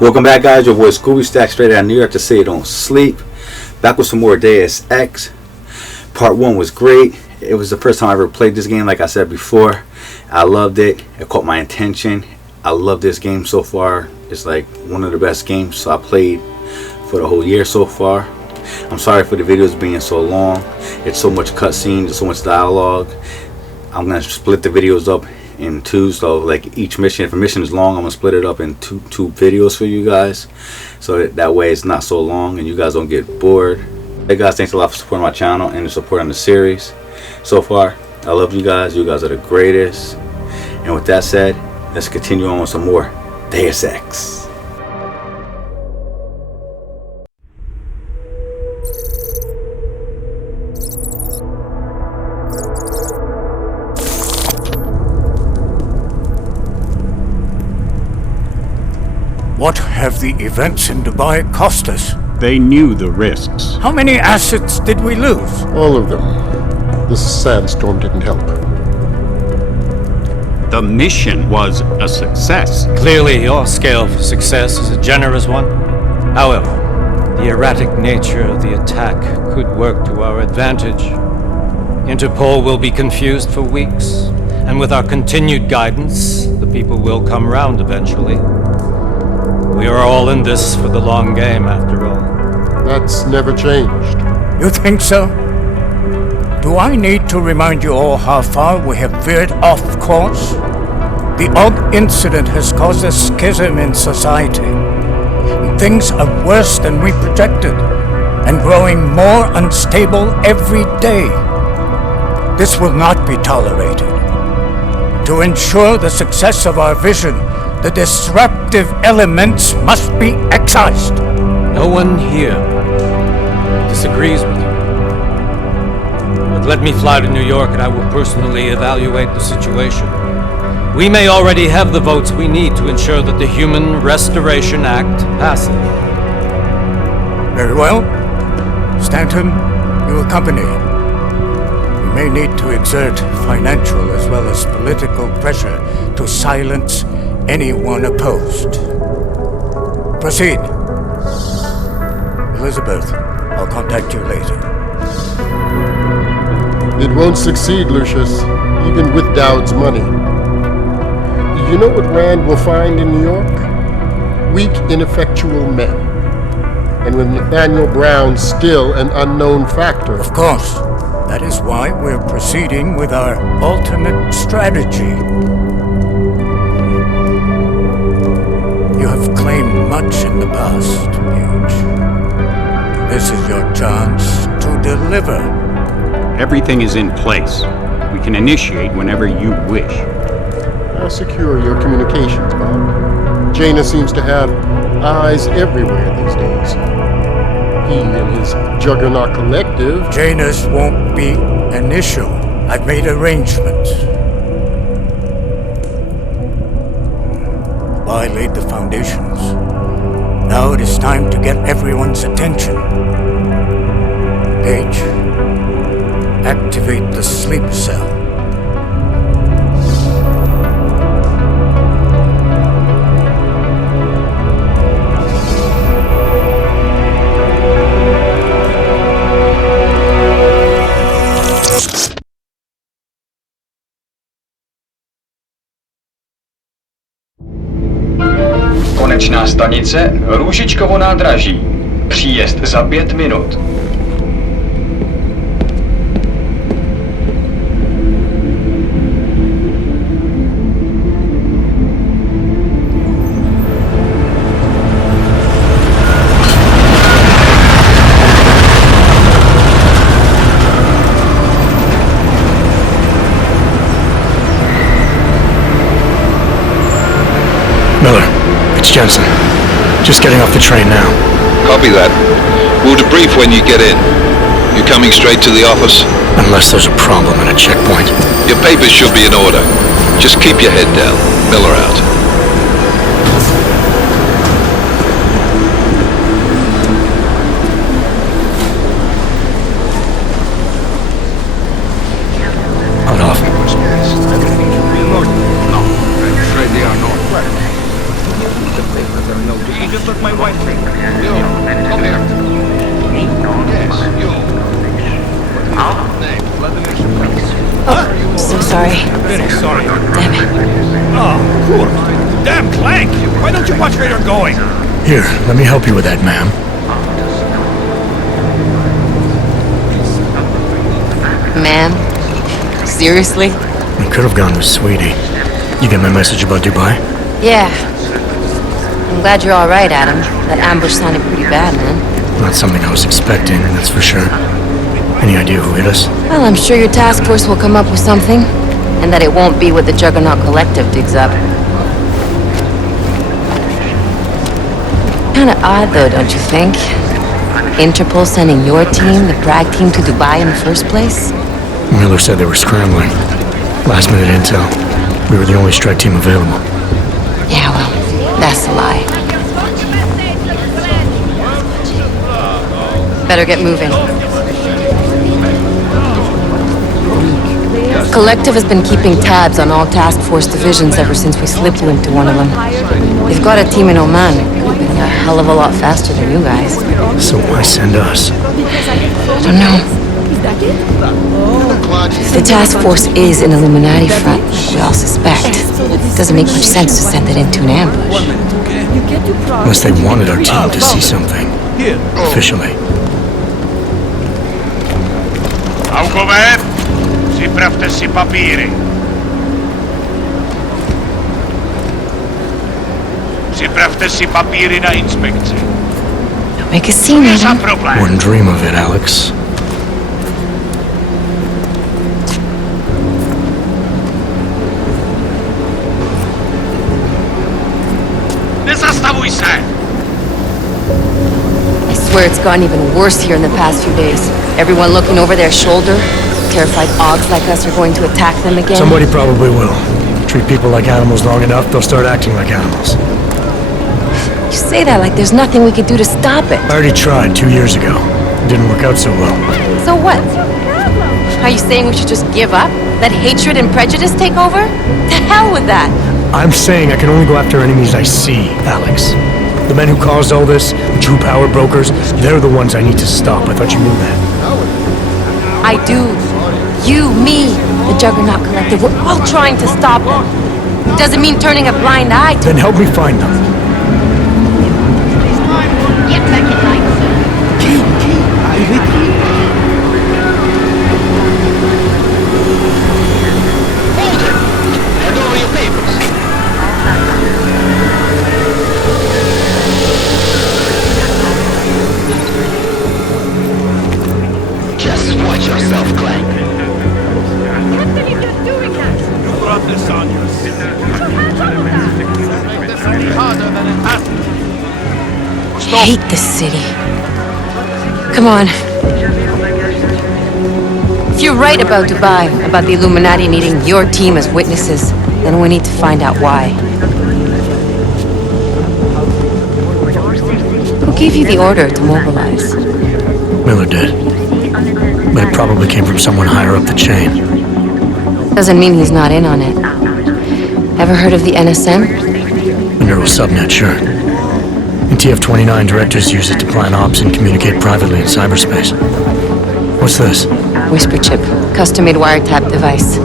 Welcome back, guys. Your boy Scooby Stack straight out of New York to say don't sleep. Back with some more Deus Ex. Part 1 was great. It was the first time I ever played this game, like I said before. I loved it. It caught my attention. I love this game so far. It's like one of the best games I played for the whole year so far. I'm sorry for the videos being so long. It's so much cutscenes, so much dialogue. I'm going to split the videos up in two, so like each mission, if a mission is long, I'm gonna split it up in two videos for you guys, so that way it's not so long and you guys don't get bored. Hey guys, thanks a lot for supporting my channel and the support on the series so far. I love you guys. You guys are the greatest. And with that said, let's continue on with some more Deus Ex. What have the events in Dubai cost us? They knew the risks. How many assets did we lose? All of them. This sandstorm didn't help. The mission was a success. Clearly, your scale for success is a generous one. However, the erratic nature of the attack could work to our advantage. Interpol will be confused for weeks, and with our continued guidance, the people will come round eventually. We are all in this for the long game, after all. That's never changed. You think so? Do I need to remind you all how far we have veered off course? The Aug Incident has caused a schism in society. Things are worse than we projected, and growing more unstable every day. This will not be tolerated. To ensure the success of our vision, the disruptive elements must be excised. No one here disagrees with you. But let me fly to New York and I will personally evaluate the situation. We may already have the votes we need to ensure that the Human Restoration Act passes. Very well. Stanton, you accompany. We may need to exert financial as well as political pressure to silence anyone opposed. Proceed. Elizabeth, I'll contact you later. It won't succeed, Lucius, even with Dowd's money. You know what Rand will find in New York? Weak, ineffectual men. And with Nathaniel Brown still an unknown factor. Of course. That is why we're proceeding with our alternate strategy. You have claimed much in the past, Paige. This is your chance to deliver. Everything is in place. We can initiate whenever you wish. I'll secure your communications, Bob. Jaina seems to have eyes everywhere these days. He and his Juggernaut Collective... Jaina's won't be an issue. I've made arrangements. I laid the foundations. Now it is time to get everyone's attention. Paige, activate the sleep cell. Konečná stanice Růžičkovo nádraží. Příjezd za 5 minut. Miller, it's Jensen. Just getting off the train now. Copy that. We'll debrief when you get in. You coming straight to the office? Unless there's a problem at a checkpoint. Your papers should be in order. Just keep your head down. Miller out. infiltrator going? Here, let me help you with that, ma'am. Ma'am? Seriously? We could have gone with Sweetie. You get my message about Dubai? Yeah. I'm glad you're alright, Adam. That ambush sounded pretty bad, man. Not something I was expecting, that's for sure. Any idea who hit us? Well, I'm sure your task force will come up with something. And that it won't be what the Juggernaut Collective digs up. Kinda odd, though, don't you think? Interpol sending your team, the Prague team, to Dubai in the first place? Miller said they were scrambling. Last minute intel. We were the only strike team available. Yeah, well, that's a lie. Better get moving. Collective has been keeping tabs on all task force divisions ever since we slip linked to one of them. They've got a team in Oman. Moving a hell of a lot faster than you guys. So why send us? I don't know. If the task force is an Illuminati front, like we all suspect, it doesn't make much sense to send it into an ambush. Unless they wanted our team to see something. Officially. Augové, připravte si papíry. Připravte si papíry na inspekci. Don't make a scene, Adam. Wouldn't dream of it, Alex. Nezastavuj se! I swear it's gotten even worse here in the past few days. Everyone looking over their shoulder. Terrified Augs like us are going to attack them again. Somebody probably will. Treat people like animals long enough, they'll start acting like animals. You say that like there's nothing we could do to stop it. I already tried 2 years ago. It didn't work out so well. So what? Are you saying we should just give up? Let hatred and prejudice take over? To hell with that! I'm saying I can only go after enemies I see, Alex. The men who caused all this, the true power brokers, they're the ones I need to stop. I thought you knew that. I do. You, me, the Juggernaut Collective, we're all trying to stop them. It doesn't mean turning a blind eye to... Then help me find them. Get back in line, sir. Hand over your papers. Just watch yourself, Clank. Can't believe you're doing that! You brought this on yourself. Make this any harder than it has to be. I hate this city. Come on. If you're right about Dubai, about the Illuminati needing your team as witnesses, then we need to find out why. Who gave you the order to mobilize? Miller did. But it probably came from someone higher up the chain. Doesn't mean he's not in on it. Ever heard of the NSM? A neural subnet, sure. In TF-29, directors use it to plan ops and communicate privately in cyberspace. What's this? Whisper chip, custom-made wiretap device.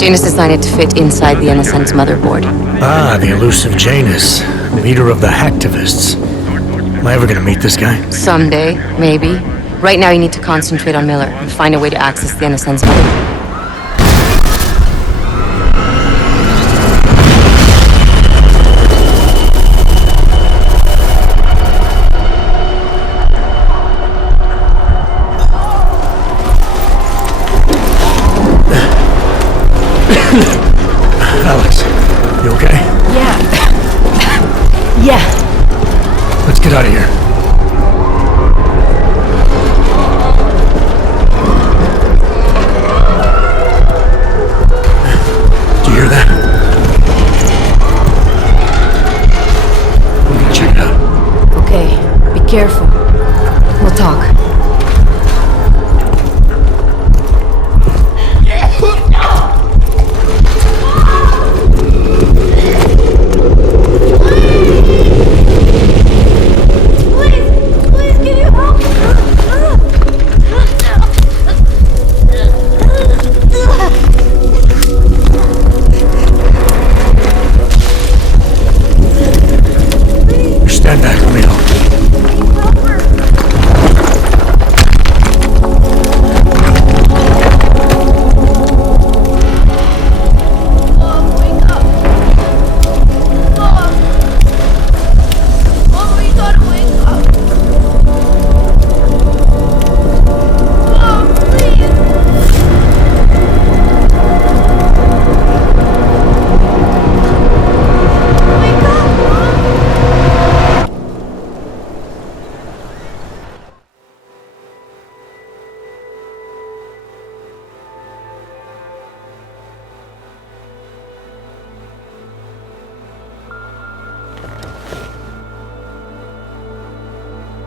Janus designed it to fit inside the NSM's motherboard. Ah, the elusive Janus, leader of the hacktivists. Am I ever gonna meet this guy? Someday, maybe. Right now you need to concentrate on Miller and find a way to access the NSM's motherboard. Alex, you okay? Yeah. Yeah. Let's get out of here. Do you hear that? We're gonna check it out. Okay, be careful. We'll talk.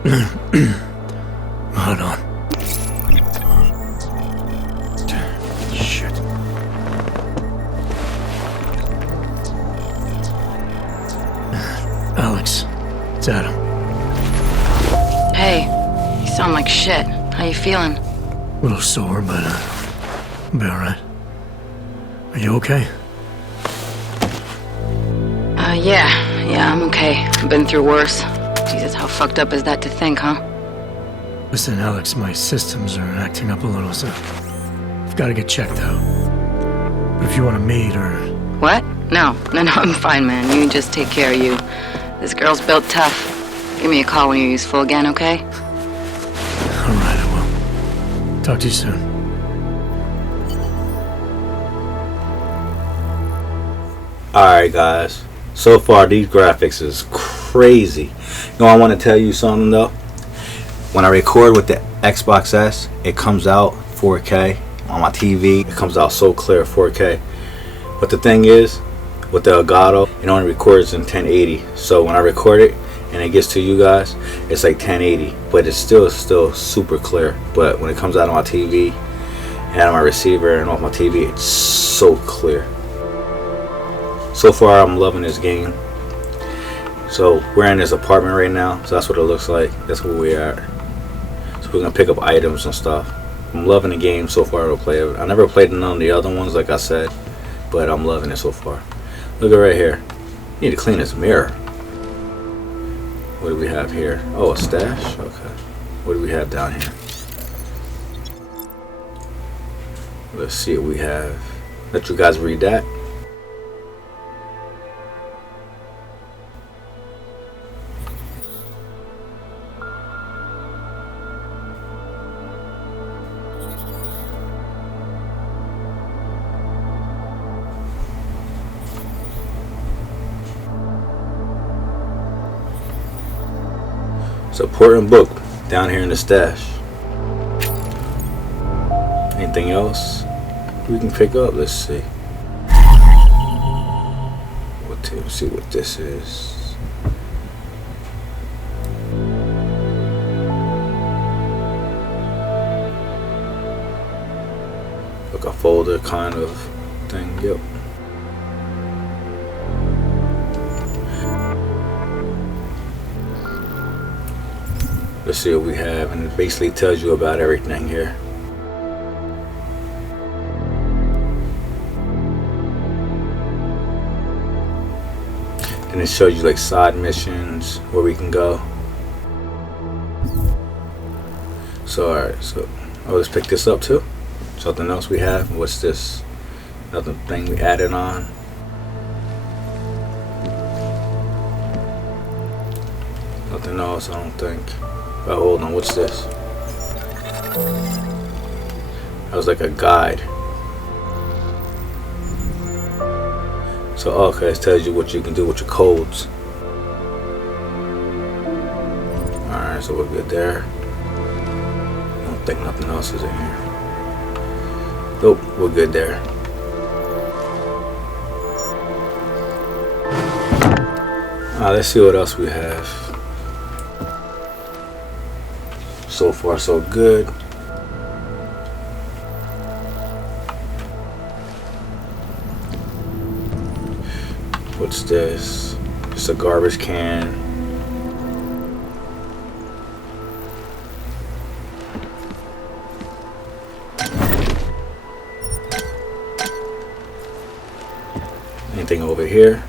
Hold on. Shit. Alex, it's Adam. Hey, you sound like shit. How you feeling? A little sore, but I'll be alright. Are you okay? Yeah, I'm okay. I've been through worse. Jesus, how fucked up is that to think, huh? Listen, Alex, my systems are acting up a little, so I've got to get checked out. But if you want to meet or... What? No, I'm fine, man. You just take care of you. This girl's built tough. Give me a call when you're useful again, okay? Alright, I will. Talk to you soon. Alright, guys. So far, these graphics is crazy. You know, I want to tell you something, though. When I record with the Xbox S, it comes out 4K. On my TV, it comes out so clear, 4K. But the thing is, with the Elgato, it only records in 1080. So when I record it, and it gets to you guys, it's like 1080. But it's still super clear. But when it comes out on my TV, and out of my receiver, and off my TV, it's so clear. So far, I'm loving this game. So we're in this apartment right now, so that's what it looks like. That's where we are. So we're gonna pick up items and stuff. I'm loving the game so far. I never played none of the other ones, like I said, but I'm loving it so far. Look at right here. Need to clean this mirror. What do we have here? Oh, a stash. Okay. What do we have down here? Let's see what we have. Let you guys read that. It's an important book down here in the stash. Anything else we can pick up? Let's see. Let's see what this is. Like a folder kind of thing. Yep. Let's see what we have, and it basically tells you about everything here. And it shows you like side missions where we can go. So alright, so let's pick this up too. Something else we have. What's this? Another thing we added on. Nothing else, I don't think. Oh, hold on, what's this? That was like a guide. So, okay, it tells you what you can do with your codes. Alright, so we're good there. I don't think nothing else is in here. Nope, we're good there. Alright, let's see what else we have. So far, so good. What's this? Just a garbage can. Anything over here?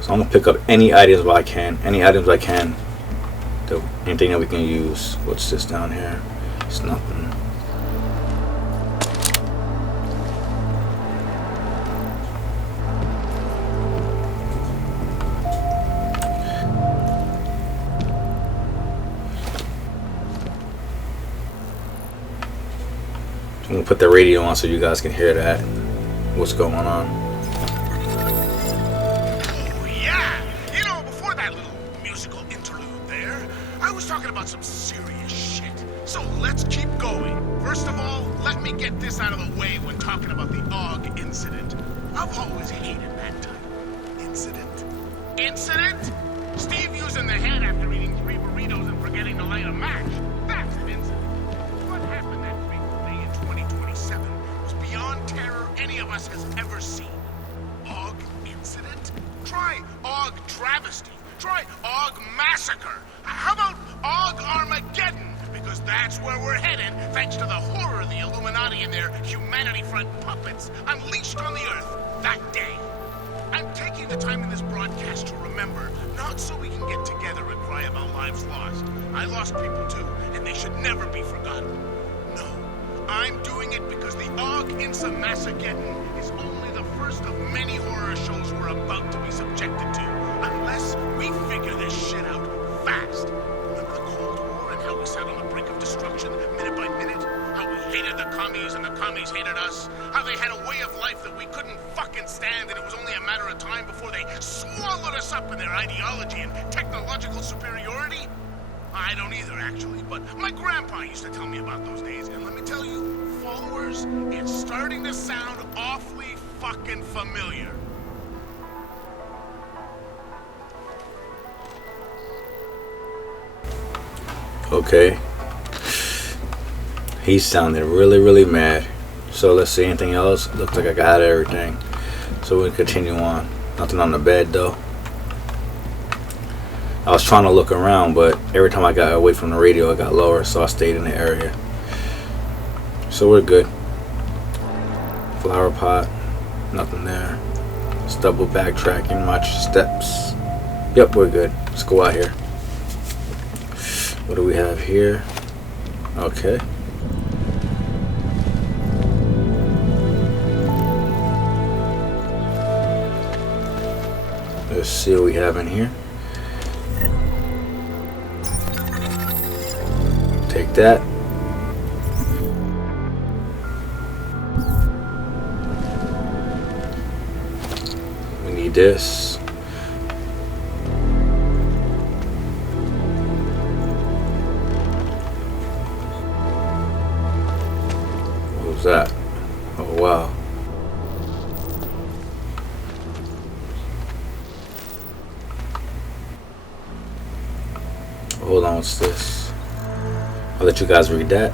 So I'm gonna pick up any items I can. Any items I can. Anything that we can use. What's this down here? It's nothing. I'm gonna put the radio on so you guys can hear that. What's going on? Talking about some serious shit. So let's keep going. First of all, let me get this out of the way when talking about the Aug Incident. I've always hated that title. Incident. Incident? Steve using the head after eating 3 burritos and forgetting to light a match. That's an incident. What happened that fateful day in 2027 was beyond terror any of us has ever seen. Aug Incident? Try Aug Travesty. Try Aug Massacre. How about Aug Armageddon? Because that's where we're headed, thanks to the horror of the Illuminati and their Humanity Front puppets unleashed on the Earth that day. I'm taking the time in this broadcast to remember, not so we can get together and cry about lives lost. I lost people too, and they should never be forgotten. No, I'm doing it because the Aug Incident Massacre is only the first of many horror shows we're about to be subjected to, unless we figure this shit out fast. Remember the Cold War and how we sat on the brink of destruction minute by minute? How we hated the commies and the commies hated us? How they had a way of life that we couldn't fucking stand, and it was only a matter of time before they swallowed us up in their ideology and technological superiority? I don't either, actually, but my grandpa used to tell me about those days, and let me tell you, followers, it's starting to sound awfully fucking familiar. Okay. He sounded really, really mad. So let's see, anything else? Looks like I got everything. So we'll continue on. Nothing on the bed though. I was trying to look around, but every time I got away from the radio, it got lower, so I stayed in the area. So we're good. Flower pot, nothing there. Just double backtracking, watch steps. Yep, we're good. Let's go out here. What do we have here? Okay. Let's see what we have in here. Take that. We need this. What was that? Oh wow. Hold on, what's this? I'll let you guys read that.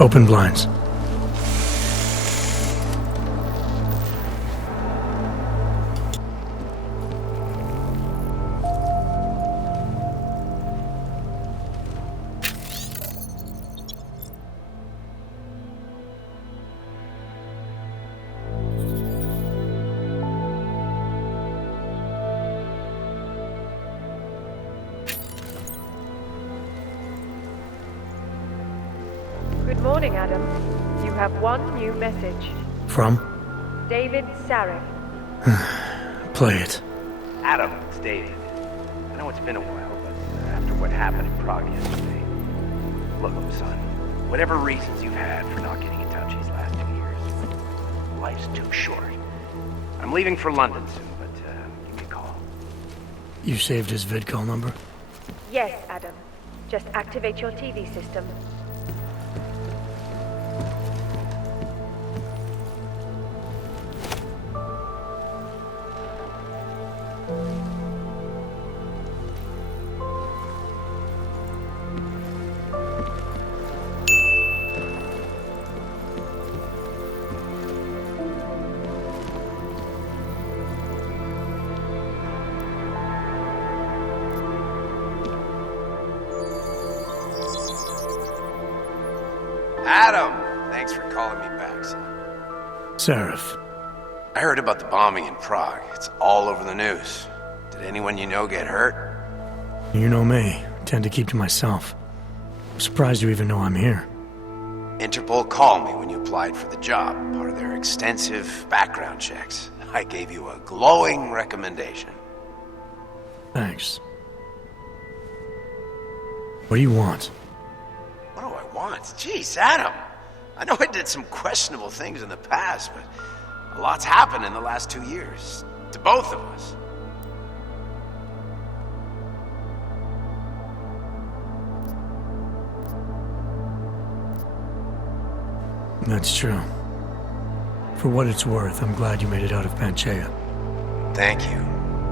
Open blinds. Good morning, Adam. You have one new message. From? David Sarek. Play it. Adam, it's David. I know it's been a while, but after what happened in Prague yesterday... Look, son, whatever reasons you've had for not getting in touch these last 2 years, life's too short. I'm leaving for London soon, but give me a call. You saved his vidcall number? Yes, Adam. Just activate your TV system. Adam! Thanks for calling me back, son. Seraph. I heard about the bombing in Prague. It's all over the news. Did anyone you know get hurt? You know me. I tend to keep to myself. I'm surprised you even know I'm here. Interpol called me when you applied for the job, part of their extensive background checks. I gave you a glowing recommendation. Thanks. What do you want? What do I want? Jeez, Adam! I know I did some questionable things in the past, but a lot's happened in the last 2 years. To both of us. That's true. For what it's worth, I'm glad you made it out of Panchaea. Thank you.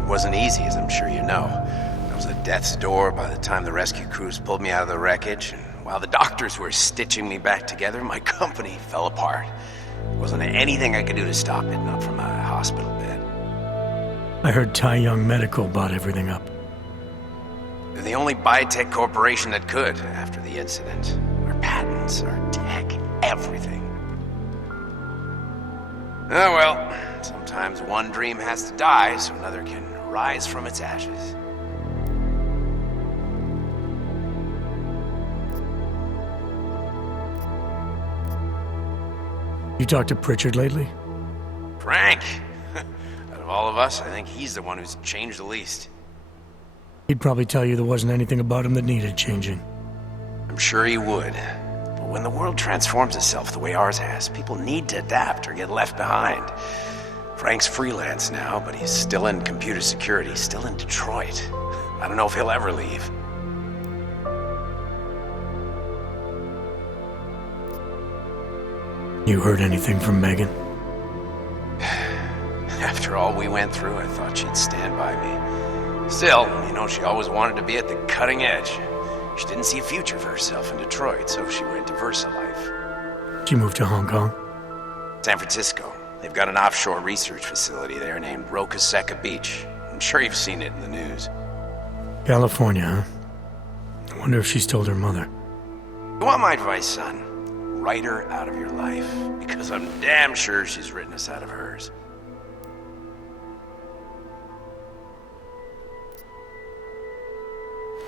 It wasn't easy, as I'm sure you know. I was at death's door by the time the rescue crews pulled me out of the wreckage, and while the doctors were stitching me back together, my company fell apart. There wasn't anything I could do to stop it, not from a hospital bed. I heard Tai Young Medical bought everything up. They're the only biotech corporation that could, after the incident. Our patents, our tech, everything. Oh well, sometimes one dream has to die so another can rise from its ashes. You talked to Pritchard lately? Frank! Out of all of us, I think he's the one who's changed the least. He'd probably tell you there wasn't anything about him that needed changing. I'm sure he would. But when the world transforms itself the way ours has, people need to adapt or get left behind. Frank's freelance now, but he's still in computer security, still in Detroit. I don't know if he'll ever leave. You heard anything from Megan? After all we went through, I thought she'd stand by me. Still, you know, she always wanted to be at the cutting edge. She didn't see a future for herself in Detroit, so she went to VersaLife. She moved to Hong Kong? San Francisco. They've got an offshore research facility there named Roca Seca Beach. I'm sure you've seen it in the news. California, huh? I wonder if she's told her mother. You want my advice, son? Write her out of your life, because I'm damn sure she's written us out of hers.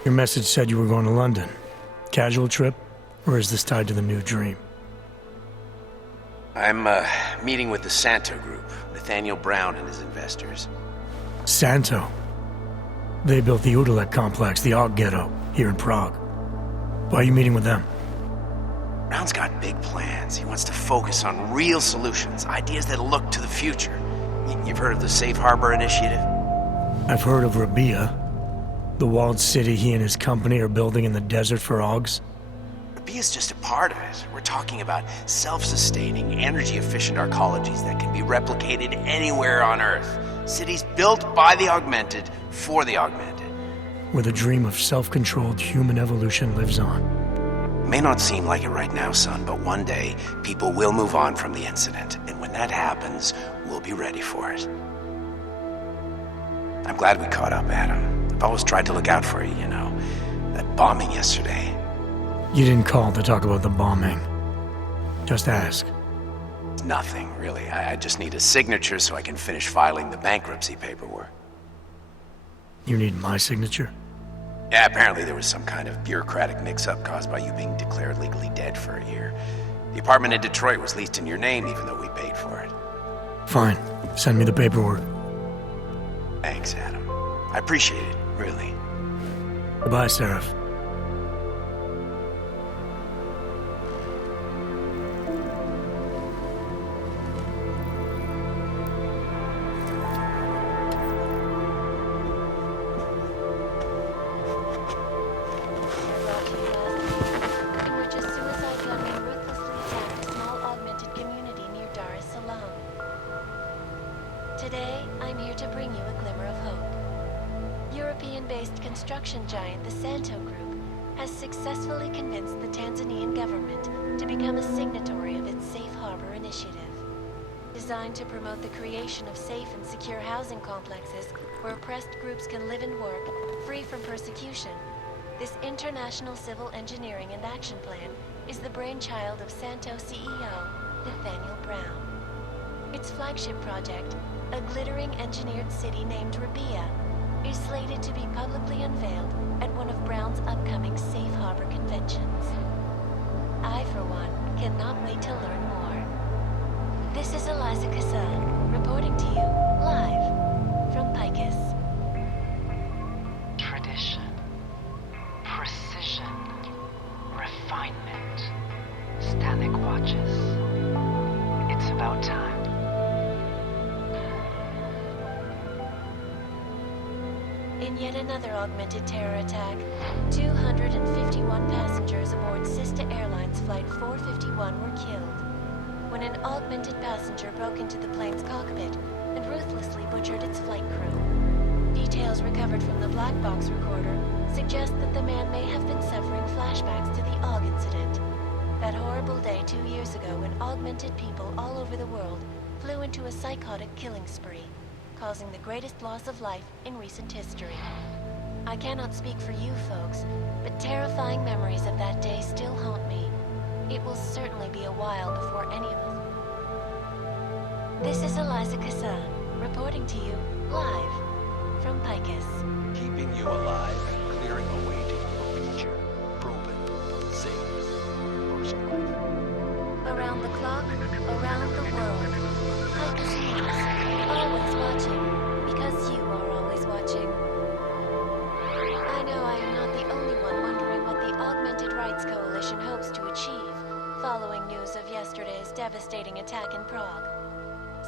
Your message said you were going to London. Casual trip? Or is this tied to the new dream? I'm meeting with the Santo Group, Nathaniel Brown and his investors. Santo? They built the Udalek complex, the Aug Ghetto, here in Prague. Why are you meeting with them? Brown's got big plans. He wants to focus on real solutions, ideas that look to the future. You've heard of the Safe Harbor Initiative? I've heard of Rabia, the walled city he and his company are building in the desert for Augs. Rabia's just a part of it. We're talking about self-sustaining, energy-efficient arcologies that can be replicated anywhere on Earth. Cities built by the augmented, for the augmented. Where the dream of self-controlled human evolution lives on. It may not seem like it right now, son, but one day, people will move on from the incident. And when that happens, we'll be ready for it. I'm glad we caught up, Adam. I've always tried to look out for you, you know. That bombing yesterday. You didn't call to talk about the bombing. Just ask. Nothing, really. I just need a signature so I can finish filing the bankruptcy paperwork. You need my signature? Yeah, apparently there was some kind of bureaucratic mix-up caused by you being declared legally dead for a year. The apartment in Detroit was leased in your name even though we paid for it. Fine. Send me the paperwork. Thanks, Adam. I appreciate it, really. Goodbye, Seraph. Today, I'm here to bring you a glimmer of hope. European-based construction giant the Santo Group has successfully convinced the Tanzanian government to become a signatory of its Safe Harbor Initiative. Designed to promote the creation of safe and secure housing complexes where oppressed groups can live and work free from persecution, this international civil engineering and action plan is the brainchild of Santo CEO Nathaniel Brown. Its flagship project, a glittering engineered city named Rabia, is slated to be publicly unveiled at one of Brown's upcoming Safe Harbor conventions. I, for one, cannot wait to learn more. This is Eliza Kassan, reporting to you, live, from Picus. Tradition, precision, refinement, static watches. It's about time. In yet another augmented terror attack, 251 passengers aboard Sista Airlines Flight 451 were killed when an augmented passenger broke into the plane's cockpit and ruthlessly butchered its flight crew. Details recovered from the black box recorder suggest that the man may have been suffering flashbacks to the Aug Incident, that horrible day 2 years ago when augmented people all over the world flew into a psychotic killing spree, causing the greatest loss of life in recent history. I cannot speak for you folks, but terrifying memories of that day still haunt me. It will certainly be a while before any of us... This is Eliza Kassan, reporting to you, live, from Picus. Keeping you alive and clearing a way to your future. Proven. Safe. Forcibly. Around the clock, around the world. Picus News. Always watching, because you are always watching. I know I am not the only one wondering what the Augmented Rights Coalition hopes to achieve following news of yesterday's devastating attack in Prague.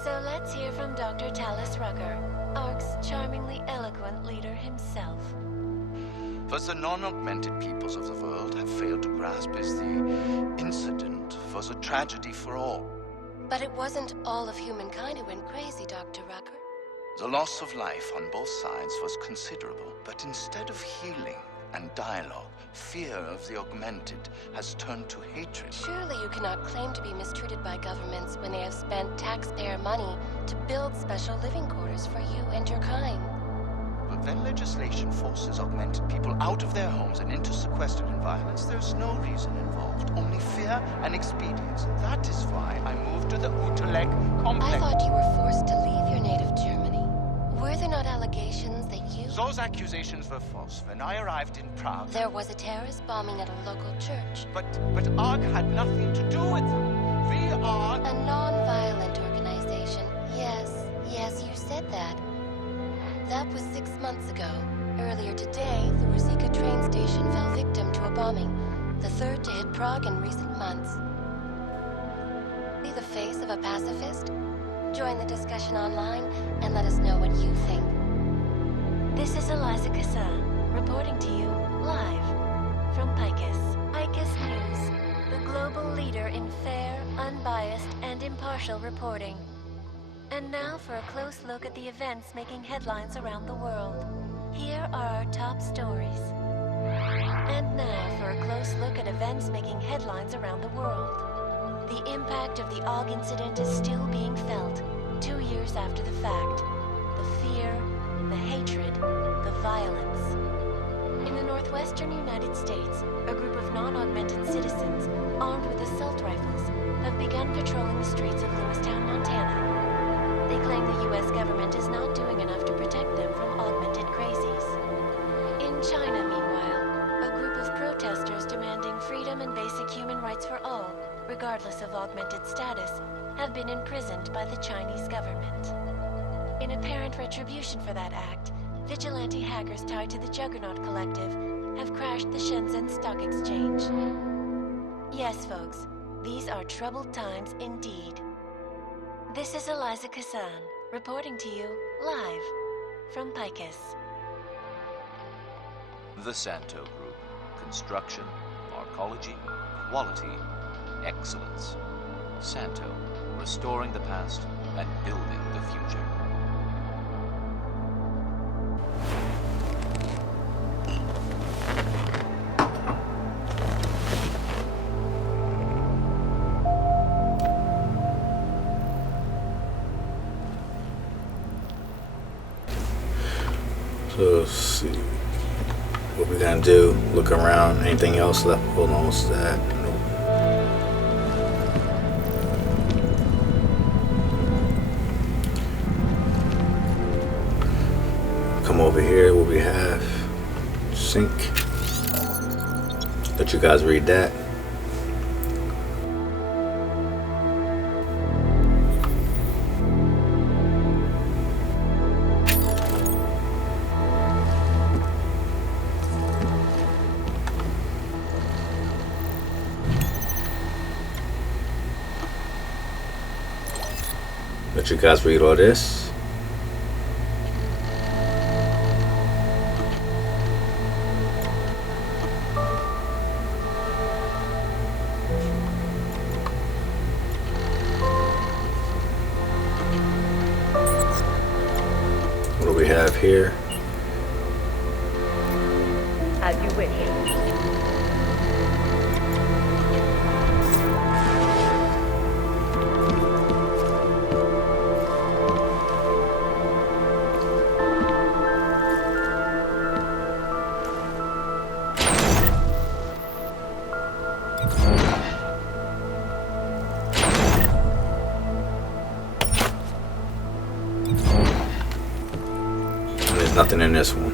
So let's hear from Dr. Talis Rucker, ARC's charmingly eloquent leader himself. What the non-augmented peoples of the world have failed to grasp is the incident was a tragedy for all. But it wasn't all of humankind who went crazy, Dr. Rucker. The loss of life on both sides was considerable, but instead of healing and dialogue, fear of the augmented has turned to hatred. Surely you cannot claim to be mistreated by governments when they have spent taxpayer money to build special living quarters for you and your kind. But when legislation forces augmented people out of their homes and into sequestered environments, there's no reason involved, only fear and expedience. That is why I moved to the Utrecht complex. I thought you were forced to leave your native Germany. Were there not allegations that you... Those accusations were false. When I arrived in Prague... There was a terrorist bombing at a local church. But Aug had nothing to do with it. We are... A non-violent organization. Yes, you said that. That was 6 months ago. Earlier today, the Ruzicka train station fell victim to a bombing, the third to hit Prague in recent months. See the face of a pacifist? Join the discussion online and let us know what you think. This is Eliza Kassan, reporting to you, live, from Picus. Picus News, the global leader in fair, unbiased, and impartial reporting. And now for a close look at the events making headlines around the world. Here are our top stories. And now for a close look at events making headlines around the world. The impact of the Aug Incident is still being felt, 2 years after the fact. The fear, the hatred, the violence. In the northwestern United States, a group of non-augmented citizens, armed with assault rifles, have begun patrolling the streets of Lewistown, Montana. They claim the U.S. government is not doing enough to protect them from augmented crazies. In China, meanwhile, a group of protesters demanding freedom and basic human rights for all, regardless of augmented status, have been imprisoned by the Chinese government. In apparent retribution for that act, vigilante hackers tied to the Juggernaut Collective have crashed the Shenzhen Stock Exchange. Yes, folks, these are troubled times indeed. This is Eliza Kassan, reporting to you, live, from Picus. The Santo Group. Construction, arcology, quality, excellence. Santo, restoring the past and building the future. So let's see what we're gonna do. Look around. Anything else left? Hold on, what's that? Nope. come over here where we have sync. Let you guys read that. Let you guys read all this. What do we have here? As you wish. There's nothing in this one.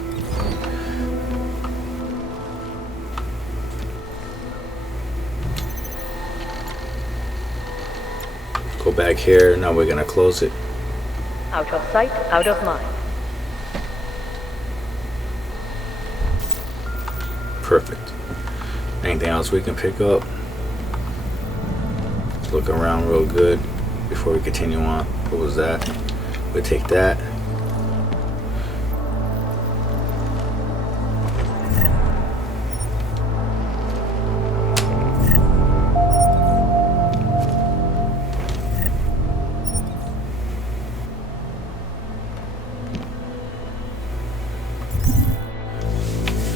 Go back here. Now we're gonna close it. Out of sight, out of mind. Perfect. Anything else we can pick up? Let's look around real good before we continue on. What was that? We'll take that.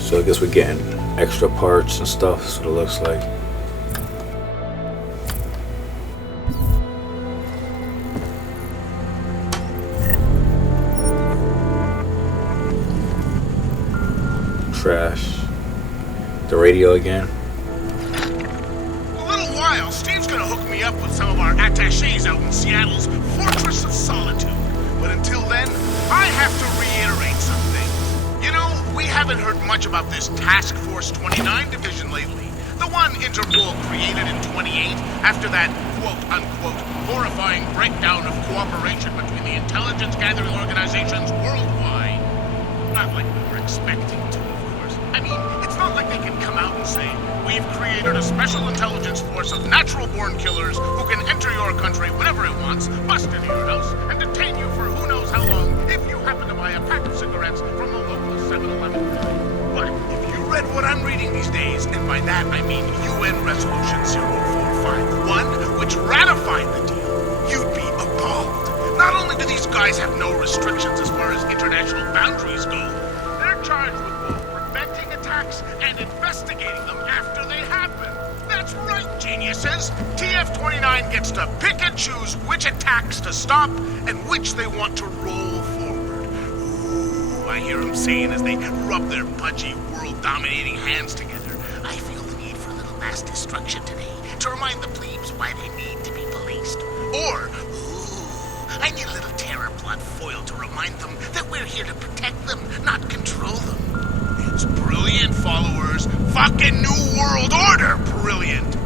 So I guess we're getting extra parts and stuff, that's what it looks like. Trash. The radio again. In a little while, Steve's gonna hook me up with some of our attachés out in Seattle's Fortress of Solitude. But until then, I have to reiterate something. You know, we haven't heard much about this Task Force 29 division lately. The one Interpol created in 28 after that quote-unquote horrifying breakdown of cooperation between the intelligence-gathering organizations worldwide. Not like we were expecting to, of course. I mean, it's not like they can come out and say, we've created a special intelligence force of natural-born killers who can enter your country whenever it wants, bust into your house, and detain you for who knows how long if you happen to buy a pack of cigarettes from the local 7-Eleven. But if you read what I'm reading these days, and by that I mean UN Resolution 0451, which ratified the deal, you'd be appalled. Not only do these guys have no restrictions as far as international boundaries go, they're charged with both preventing attacks and investigating them after they happen. That's right, geniuses! TF-29 gets to pick and choose which attacks to stop and which they want to roll forward. Ooh, I hear them saying as they rub their pudgy, world-dominating hands together, I feel the need for a little mass destruction today to remind the plebes why they need to be policed. Or, I need a little terror plot foil to remind them that we're here to protect them, not control them. It's brilliant, followers. Fucking New World Order brilliant.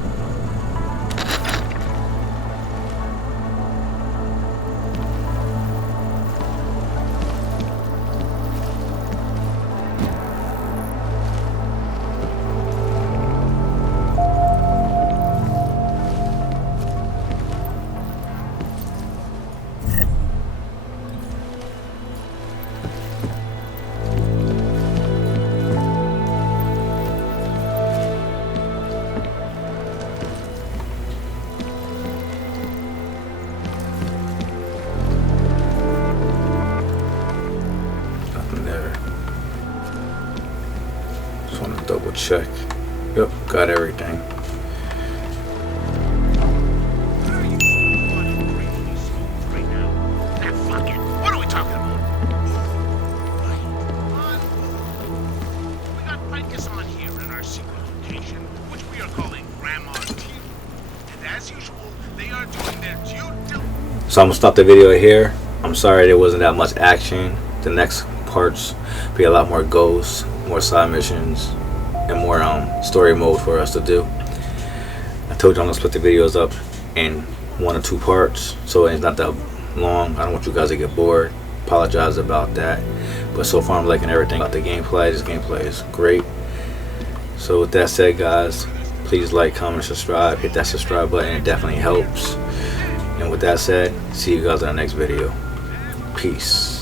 Check. Yep, got everything. What are we talking about? We got Pikus on here in our secret location, which we are calling Grandma's Tea. And as usual, they are doing their due diligence. So I'm gonna stop the video here. I'm sorry there wasn't that much action. The next parts, be a lot more ghosts, more side missions, and more story mode for us to do. I told you I'm gonna split the videos up in 1 or 2 parts, so it's not that long. I don't want you guys to get bored. Apologize about that, but so far I'm liking everything about the gameplay. This gameplay is great. So with that said, guys, please like, comment, subscribe. Hit that subscribe button, it definitely helps. And with that said, see you guys in the next video. Peace.